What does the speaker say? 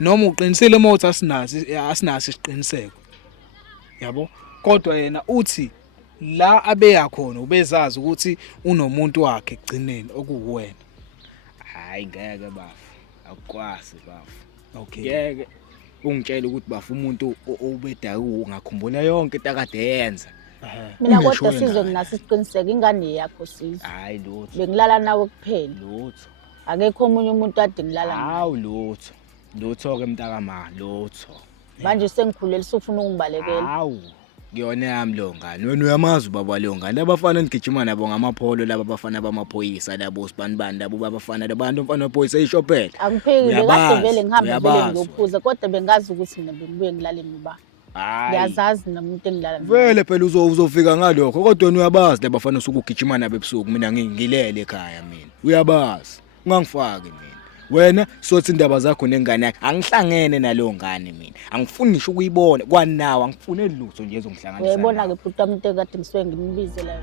noma uqinisile mothi asinaso isiqiniseko yabo kodwa yena uthi la abeya khona ubezazi ukuthi unomuntu wakhe egcineni okuwena. Hayi ngeke bafu akukwazi bafu. Okay. Ngeke ungitshela ukuthi bafu umuntu obedaka ungakhumbula yonke into akade yenza. Mina kodwa sizwe nginaso isiqiniseko ingane yakho Sizwe. Hayi lutho. Bengilala nawe kuphela. Lutho. Akekho omunye umuntu ade ngilala naye. Hawu lutho. Lutho ke mntakama lutho. Manje sengikhulele sufuna ungibalekela. Hawu. Ngiyona yami lo ngane. Wena uyamazi ubaba lo ngane. Abafana nigijima nabo ngamapholo laba abafana bamaphoyisa labo sibanibani labo babafana labantu mfana wephoyisa eyishophela. Angiphekile kade vele ngihambe vele ngiyophuza kodwa bengazi ukuthi mina bengibuye ngilale niba. Ngiyazazi nomuntu engilala naye. Vele phela uzofika ngalokho kodwa wena uyabazi labafana usukugijima nabo ebusuku mina ngilele ekhaya mina. Uyabazi. Ungangifaki mina. Wena sothi indaba zakho nengane yakhe angihlangene nalo ngane mina. Angifuni ngisho ukuyibona kwanawo angifune lutho nje ezongihlanganisa. Uyayibona ke bhuti umuntu ekade ngisuke ngimbize la.